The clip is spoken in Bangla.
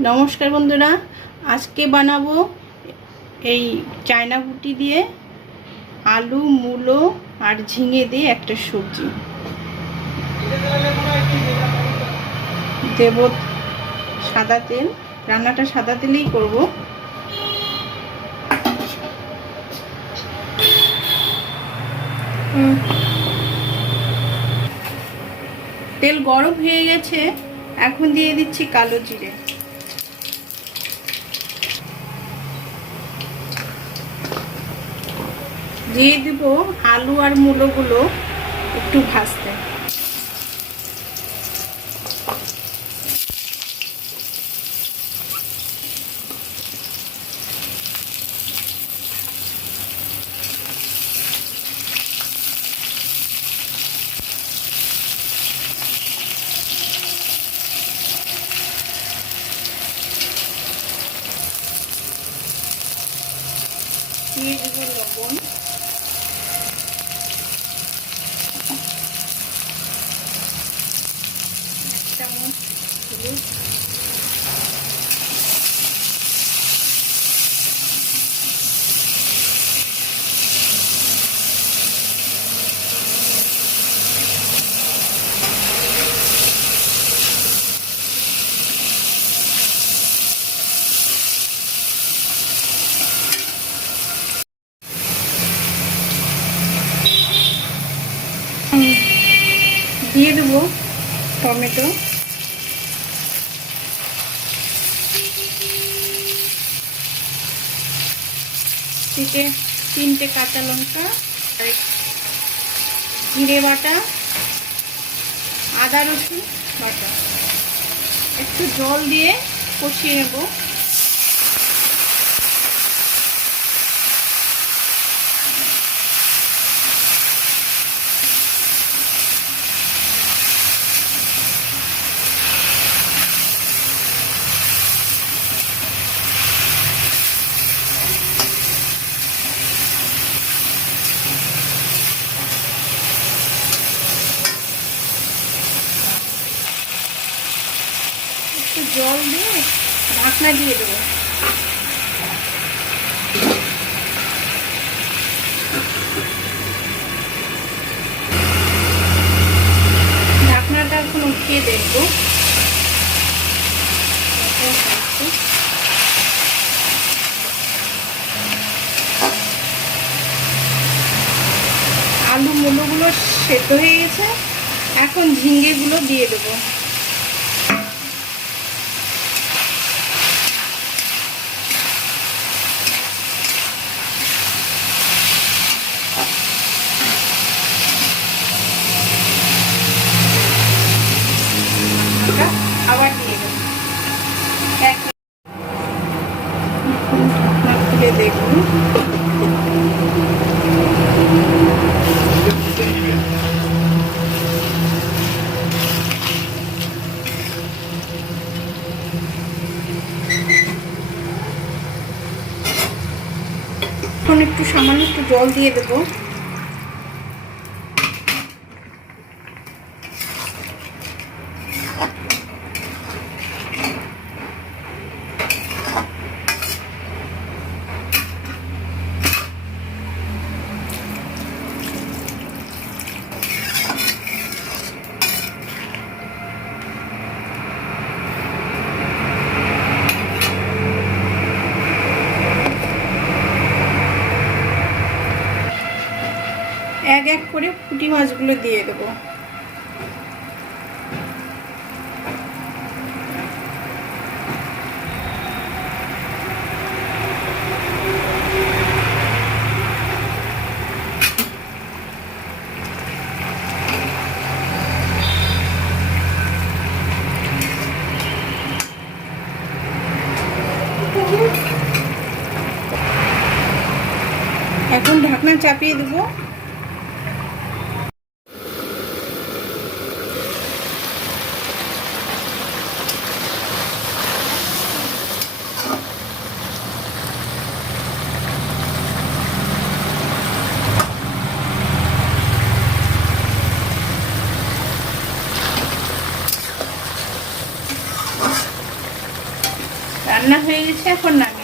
নমস্কার বন্ধুরা, আজকে বানাবো এই চায়না গুটি দিয়ে আলু মূলো আর ঝিঙে দিয়ে একটা সবজি। দেব সাদা তেল, রান্নাটা সাদা তেলেই করব। তেল গরম হয়ে গেছে, এখন দিয়ে দিচ্ছি কালো জিরে। দিয়ে দেব আলু আর মূলোগুলো একটু ভাজতে। দিয়ে দেব লবণ, এক চামচ হলুদ, দিয়ে দেবো টমেটো, থেকে 3টে কাঁচা লঙ্কা, জিরে বাটা, আদা রসুন বাটা। একটু জল দিয়ে কষিয়ে নেব। একটু জল দিয়ে ঢাকনা দিয়ে দেবো। ঢাকনাটা এখন উঠিয়ে দেখবো। আলু মূলোগুলো সেদ্ধ হয়ে গেছে, এখন ঝিঙেগুলো দিয়ে দেবো। আবার দিয়ে দেবো। ঢাকনা খুলে দেখুন। এখন একটু সামান্য একটু জল দিয়ে দেবো। এক এক করে পুঁটি মাছগুলো দিয়ে দেবো। এখন ঢাকনা চাপিয়ে দেবো। রান্না হয়ে গেছে, এখন নামিয়ে